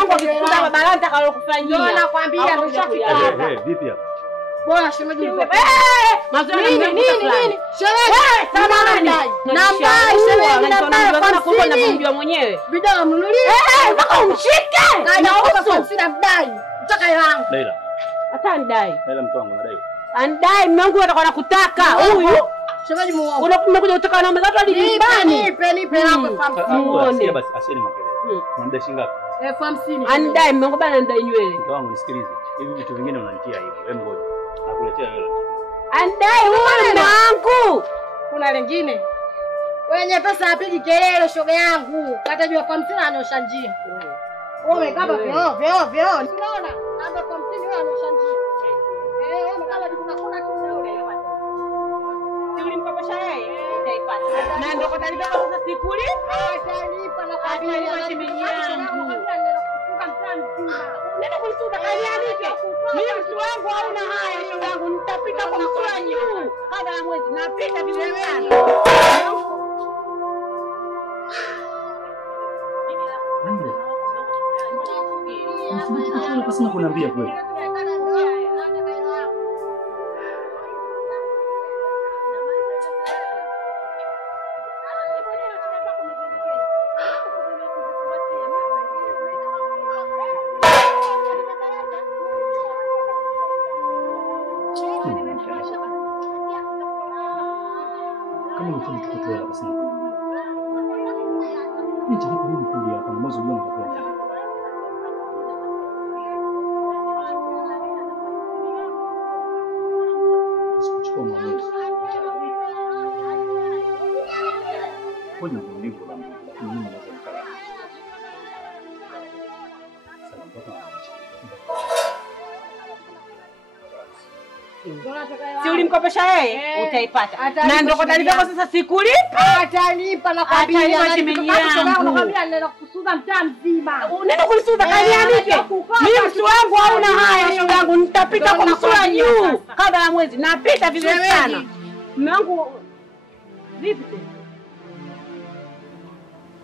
Mungu akikuta baba atakalokufanyia. Ndio nakwambia nishafika hapa. Vipi hapa? Bora shemeji yuko. Nini? Shemeji, samahani. Nambai shemeji na kumbe unamjua mwenyewe. Bidhaa mnunulie. Mpaka umshike. Naomba kwa sina mdai. Nataka hela yangu. Leila. Hata ndai. Leila mtu wangu nadai. Andai Mungu atakuwa anakutaka. Huyu shemeji muongo. Unakuja kutoka na mzazi hadi nyumbani. Nipe hapo Asiye basi asiye makelele. Unamdai shilingi ngapi? 50. Andai Mungu bana ndai nywele. Mtu wangu nisikilize. Hivi vitu vingine unanitia hivyo. Hebu ngoja. Nakuletea hela. Andai wewe wangu. Kuna lingine. Wenye pesa apigi kelele shoga yangu. Katajua 50 anaosha njia. Wewe umekaba vyo. Unaona? Amba 50 wewe anaosha njia. Wewe umekaba kuna kitu Ulimkopesha yeye utaipata. Na ndio kwa taarifa sasa sikuli. Atalipa na kabila shemeji yangu. Nenda kunisuka kanianike. Mimi mtu wangu hauna haya shoga yangu nitapita kwa msura juu. Kabla ya mwezi napita vizuri sana. Sasa kuniambia kweli. Kama mtu mtukutu hapa sasa. Nitalipa nini kuja hapa mwezi ujao nitakuwa. Sikuchukua maamuzi. Kwa nini mlipo na mimi naweza mkala. Sasa mpaka Si ulimkopesha yeye utaipata. Na ndio kwa taarifa sasa sikulipa. Atalipa na kabila shemeji yangu. Nakwambia nenda kusuza mtaa mzima. Nenda kulisuza kanianike. Mimi mtu wangu hauna haya shoga yangu nitapita kwa msura juu. Kabla ya mwezi napita vizuri sana. Mume wangu vipi tena?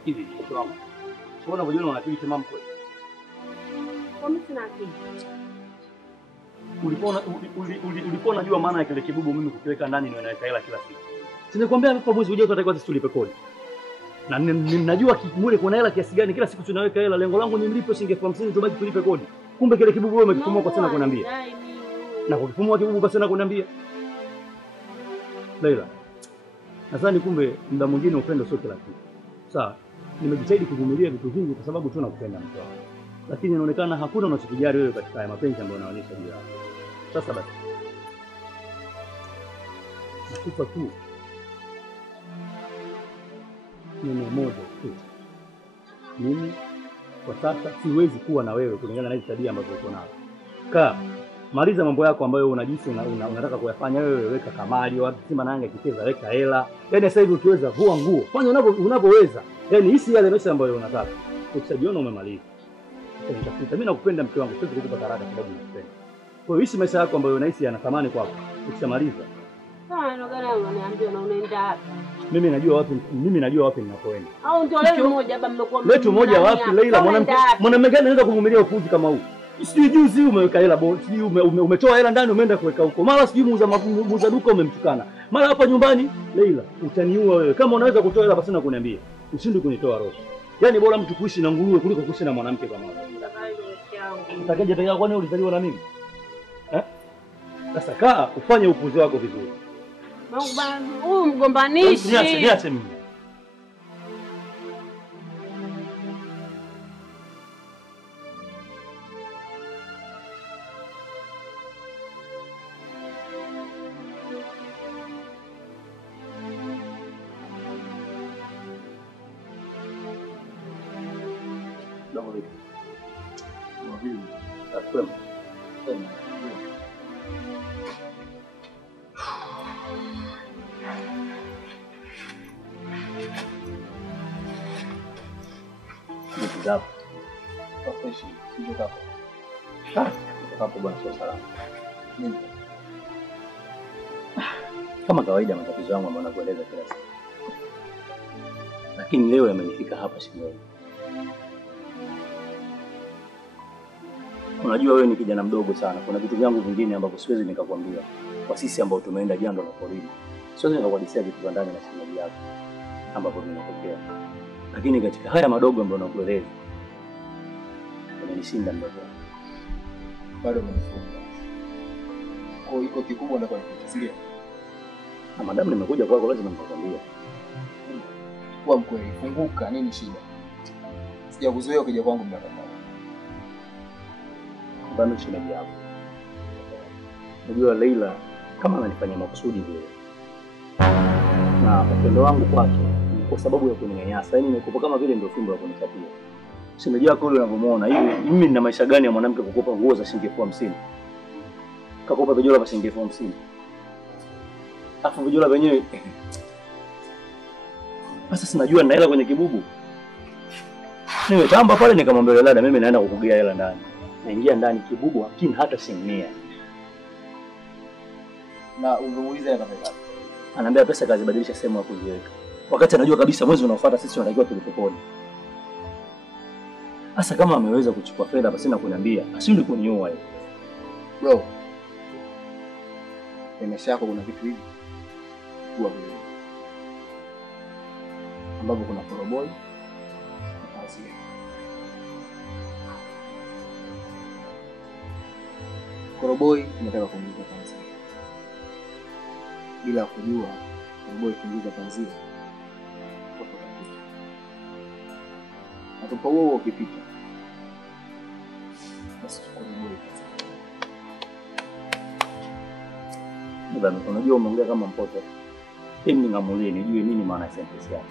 hivi mtoto wangu. Sio unavyojiona unapiga timamu kweli. Kwa mimi sina akili. Ulikuwa unajua maana ya kile kibubu mimi kukiweka ndani niwe naweka hela kila siku. Sinikwambia hapo mwezi ujao tutakuwa sisi tulipe kodi. Na ninajua kimule kuna hela kiasi gani kila siku tunaweka hela, lengo langu ni mlipe shilingi 50,000 tubaki tulipe kodi. Kumbe kile kibubu wewe umekifumua kwa sana kuniambia. Na kukifumua kibubu kwa sana kuniambia. Leila. Nadhani kumbe muda mwingine upendo sio kila kitu. Sawa. Nimejitahidi kuvumilia vitu vingi kwa sababu tu nakupenda mtu wangu. Lakini inaonekana hakuna unachokijali wewe katika haya mapenzi ambayo unaonyesha juu yako. Sasa basi. Nakupa tu neno moja tu. Mimi kwa sasa siwezi kuwa na wewe kulingana na hizo tabia ambazo uko nazo. Kaa, maliza mambo yako ambayo unajisi unataka kuyafanya wewe, weka kamari, wapi Simba na Yanga ikicheza weka hela. Yaani sasa hivi ukiweza vua nguo. Fanya unavyoweza. Yaani hisi yale maisha ambayo unataka. Ukishajiona umemaliza. Nitafuta. Mimi nakupenda mke wangu, siwezi kukupa karada kwa sababu nakupenda. Kwa hiyo hisi maisha yako ambayo unahisi yana thamani kwako. Ukishamaliza. Sana gani unaniambia na unaenda wapi? Mimi najua wapi ninapoenda. Au ndio leo mmoja hapa mmekuwa letu moja wapi Leila, mwanamke gani anaweza kuvumilia upuzi kama huu? Sijui juzi umeweka hela bodi, sijui umetoa hela ndani umeenda kuweka huko. Mara sijui muuza duka umemtukana. Mara hapa nyumbani Leila, utaniua wewe. Kama unaweza kutoa hela basi na kuniambia. Usindi kunitoa roho. Yaani bora mtu kuishi na nguruwe kuliko kuishi na mwanamke kama wewe. Utakaje pekee kwani ulizaliwa na mimi? Sasa kaa ufanye upuzi wako vizuri. Mungu bana, huyu mgombanishi. Niache mimi. Kama kawaida matatizo yangu ambayo nakueleza kila siku. Lakini leo yamenifika hapa shingoni. Unajua wewe ni kijana mdogo sana. Kuna vitu vyangu vingine ambavyo siwezi nikakwambia. Kwa sisi ambao tumeenda jando la porini. Siwezi nikakuhadithia vitu vya ndani na shemeji yako ambavyo vinatokea. Lakini katika haya madogo ambayo nakueleza, umenishinda mdogo. Bado umenifunga. Kwa iko kikubwa ndio kwa kufikiria. Na madamu nimekuja kwako lazima nikakwambia. Kuwa mkweli, funguka, nini shida? Sijakuzoea ukija kwangu muda kadhaa. Bado shemeji yako. Unajua Leila kama ananifanyia makusudi vile. Na upendo wangu kwake ni kwa sababu ya kuninyanyasa. Yaani nikupo kama vile ndio fimbo ya kunichapia. Shemeji yako yule unavyomuona, hivi mimi nina maisha gani ya mwanamke kukopa nguo za shilingi 50,000? Kakopa vijola vya shilingi 50,000. Afu vijola wenyewe. Sasa sinajua nina hela kwenye kibubu. Nimetamba pale nikamwambia dada mimi naenda kukugea hela ndani. Naingia ndani kibubu hakini hata shilingi 100. Na ungemuuliza kama ngapi? Ananiambia pesa kazibadilisha sehemu ya kuziweka. Wakati anajua kabisa mwezi unaofuata sisi tunatakiwa tulipe kodi. Sasa kama ameweza kuchukua fedha basi na kuniambia, asindi kuniua hiyo. Bro. Maisha yako kuna vitu hivi. Kuwa vile. Ambapo kuna Koroboi na Panzia. Koroboi nataka kuingiza Panzia. Bila kujua Koroboi kuingiza Panzia. Na tupo huo ukipita. Basi Koroboi. Mbona unajua umeongea kama mpoto. Mimi ningamulie nijue nini maana ya sentence yako.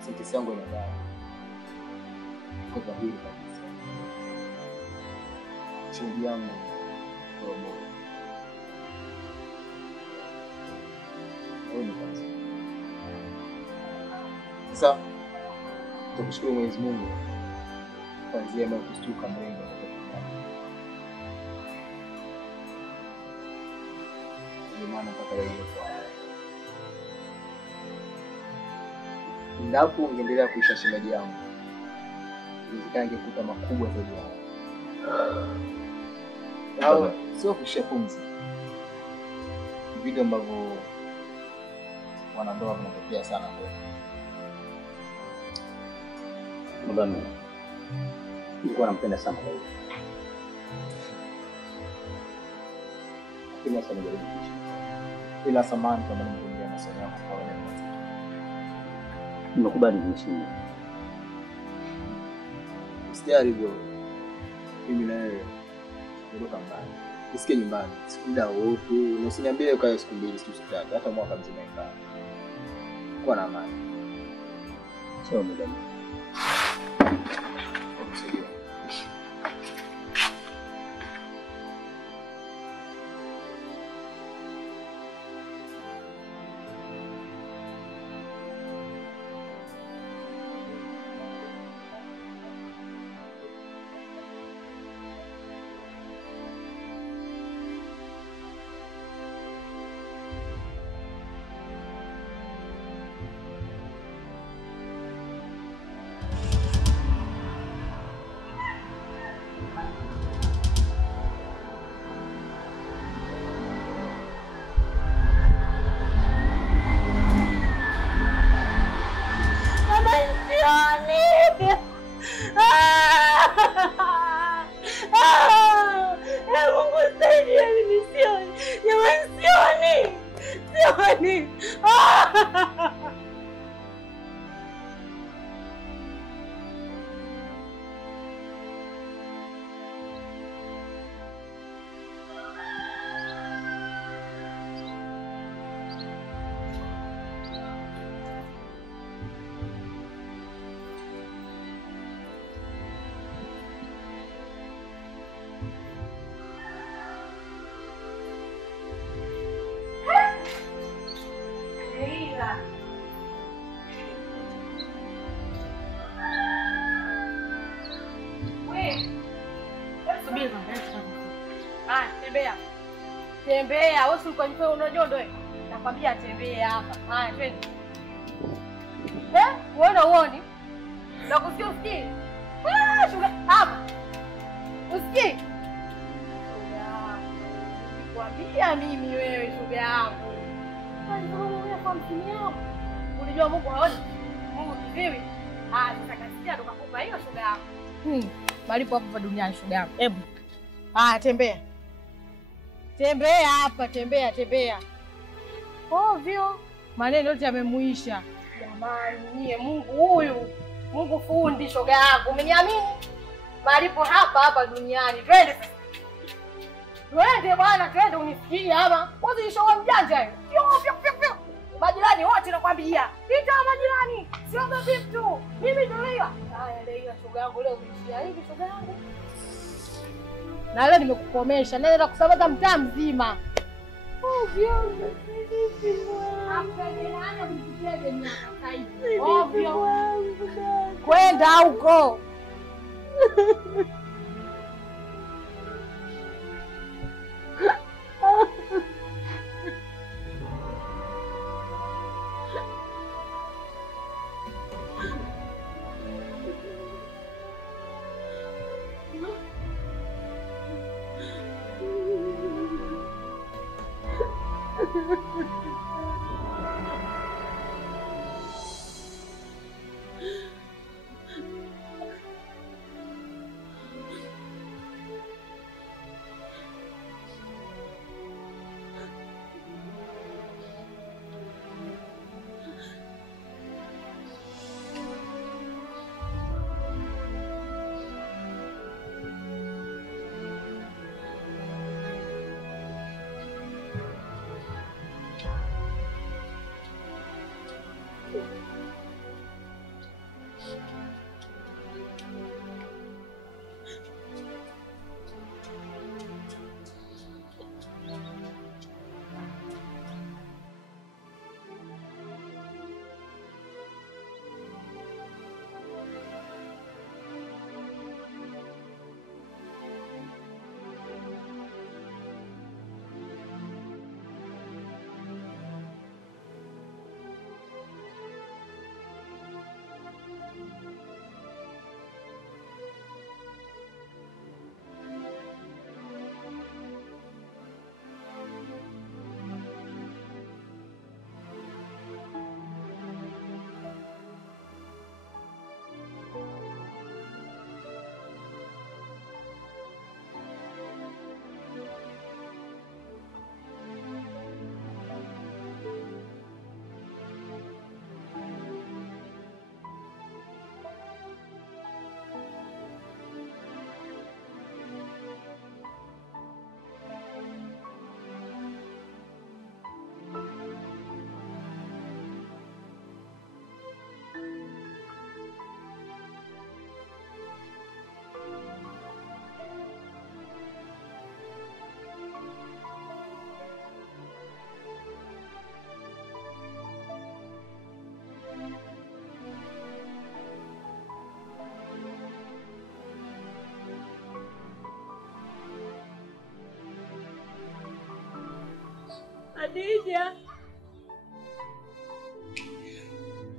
Sentence yangu ina dawa. Kwa hili kabisa. Shemeji yangu Koroboi. Sasa tukushukuru Mwenyezi Mungu Panzia ambayo kustuka mrengo. Ndio maana mpaka leo kwa. Endapo ungeendelea kuisha shemeji yangu, ingekuta makubwa zaidi yao. Sio kushia pumzi. Vitu ambavyo wanandoa wanatokea sana kwa. Mbona nilikuwa nampenda sana kwa hiyo. Lakini sasa nijaribu kuishi. Ila samani kama nimekuambia maswali yako kwa wewe. Nimekubali kuishi. Usijali bro. Mimi na wewe ndoka mbali. Nisikie nyumbani. Muda wote, usiniambie ukae siku 2 siku 3, hata mwaka mzima ikaa. Kwa na amani. Sio muda. Tembea, wewe uko nje unajua ndio. Nakwambia tembea hapa. Haya, twende. Uone uone. Nakusikia usikii. Shuka hapa. Usikii. Hata mimi wewe shoga yangu. Wewe kwa mtini yako. Unajua Mungu haoni. Mungu kivipi? Sasa kasikia ndo kakupa hiyo shoga yangu. Malipo hapa duniani shoga yangu. Hebu. Tembea. Tembea hapa, tembea. Ovyo. Maneno yote yamemuisha. Jamani, nyie Mungu huyu. Mungu fundi shoga yangu. Umeniamini? Malipo hapa duniani. Twende sasa. Twende bwana, twende unifikie ama. Wazi nishowa mjanja hiyo. Pio. Majirani wote nakwambia. Ita majirani. Siogopi mtu. Mimi ndio leo. Haya leo shoga yangu leo umeishia hivi shoga yangu. Na leo nimekukomesha. Naenda kusambaza mtaa mzima. Ovyo. Ovyo. Kwenda huko.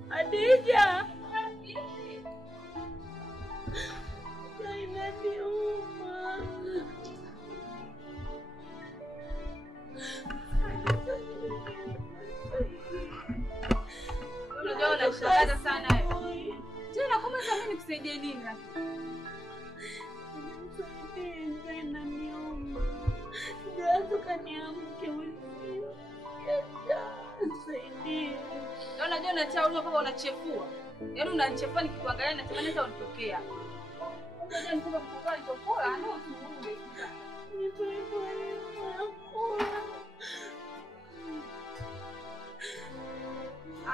Adija. Inaniuma. Unajua unashangaza sana wewe. Tena kama sasa mimi nikusaidie nini? Inaniuma. Ndio kaniamke wewe. Saidia. Unajua unachaulwa mpaka unachefua. Yaani unanichefua nikikuangalia na tamani hata unitokea. Unajua nikupa mtoto alichokula, ana usimuue.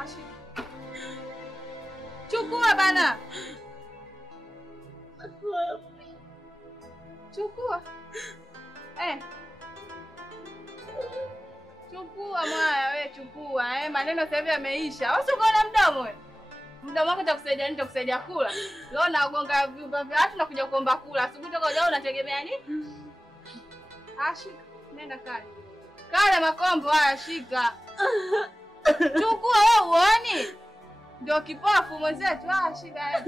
Ashi. Chukua bana. Chukua. Chukua mwaya wewe, chukua. Maneno sasa hivi yameisha. Usikuona mdomo wewe. Mdomo wako utakusaidia nini? Utakusaidia kula. Leo nagonga vyumba vya watu na kuja kuomba kula. Asubuhi toka leo unategemea nini? Ashika, nenda kale. Kale makombo haya shika. Chukua wewe uone. Ndio kipofu mwenzetu. Shika.